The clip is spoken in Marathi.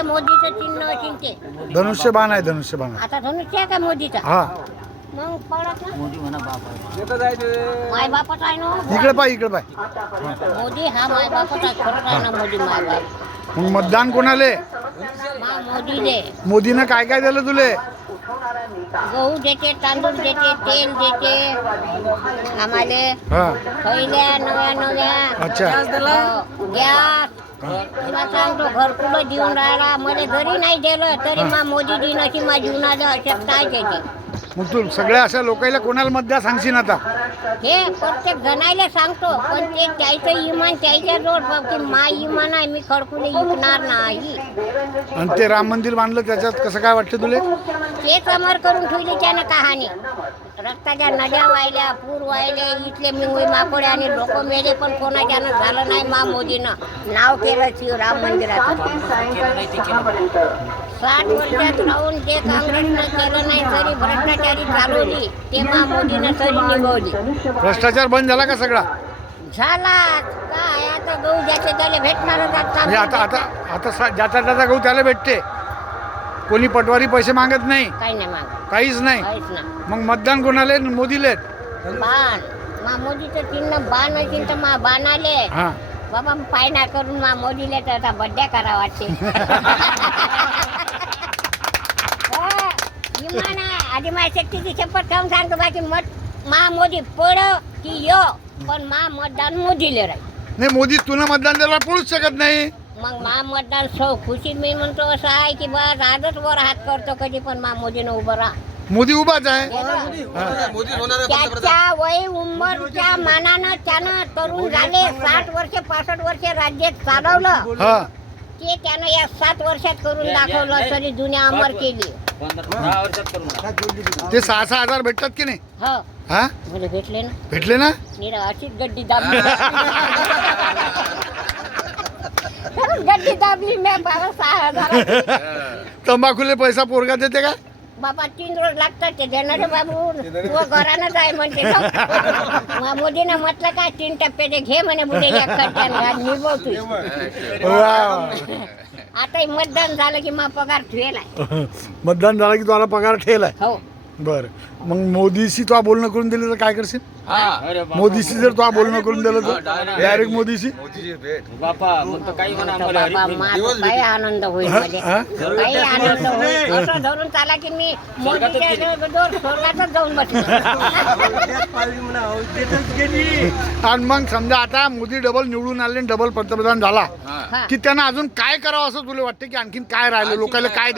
धनुष्य बाण आहे धनुष्य बाण आता धनुष्य आहे का मोदीचा हा माय बापच आहे ना इकडे पाय इकडे पाय मोदी हा माय बापच आहे मोदी मग मतदान कोणाले मोदीने मोदी काय काय दिलं तुले गहू देते तांदूळ देते तेल देते आम्हाला पहिल्या नव्या नव्या अच्छा हो, गॅस तुला सांगतो घरकुल देऊन राहिला मला घरी नाही दिलं तरी मा मोदीजीनं अशी मा जीवनाला आवश्यकता काय मग तू सगळ्या अशा लोकांना कोणाला मतदार ना आता हे प्रत्येक जणायला सांगतो पण ते त्याचं इमान त्याच्या जोड बाबतीत मा इमान आहे मी खडकुले विकणार नाही आणि ते राम मंदिर बांधलं त्याच्यात कसं काय वाटतं तुला ते समोर करून ठेवली त्यानं कहाणी रक्ताच्या नद्या वाहिल्या पूर वाहिले इथले मिंगुई माकोडे आणि लोक मेले पण कोणाच्या झालं नाही मा मोदीनं नाव केलं शिवराम मंदिरात साठ वर्षात राहून जे काँग्रेसनं केलं नाही तरी भ्रष्टाचारी चालवली ते मा मोदीनं तरी निभवली भ्रष्टाचार बंद झाला का सगळा झाला काय आता गहू ज्याचे त्याला भेटणारच आता आता आता ज्याचा त्याचा गहू त्याला भेटते कोणी पटवारी पैसे मागत नाही काही नाही माग काहीच नाही काहीच नाही मग मतदान कोणाले मोदीले बाण मा मोदीचं तीन बाण तर मा बानाले बाबा पाय ना करून मा मोदीले तर आता करा वाटते आहे. आधी माझ्या शक्तीची शपथ सांगतो बाकी मत मा मोदी पड की यो पण मा मतदान मोदीले राहील नाही मोदी तुला मतदान द्यायला पळूच शकत नाही मग मा मतदान खुशी मी म्हणतो असं आहे की बस आजच वर हात करतो कधी पण मा मोदीनं उभं राहा मोदी उभाच आहे त्याच्या वय उंबरच्या मानानं त्यानं तरुण झाले साठ वर्ष पासष्ट वर्ष राज्य चालवलं ते त्यानं या सात वर्षात करून दाखवलं तरी जुन्या अमर केली ते सहा सहा हजार भेटतात की नाही हो. भेटले ना भेटले ना अशीच गड्डी दाबली दाबली सहा हजार तंबाखूले पैसा पोरगा देते का बाबा तीन रोज लागतात ते देणारे बाबू तू घरानं जाय म्हणते मोदी मोदीनं म्हटलं काय तीन टप्पे ते घे म्हणे बुडे निभवतो आता मतदान झालं की मग पगार ठेवलाय मतदान झालं की तुम्हाला पगार ठेवलाय हो बर मग मोदीशी तो बोलणं करून दिलं तर काय करशील मोदीशी जर तो बोलणं करून दिलं तर डायरेक्ट मोदीशी आनंद होईल आणि मग समजा आता मोदी डबल निवडून आले आणि डबल पंतप्रधान झाला की त्यांना अजून काय करावं असं तुला वाटतं की आणखीन काय राहिलं लोकांना काय द्या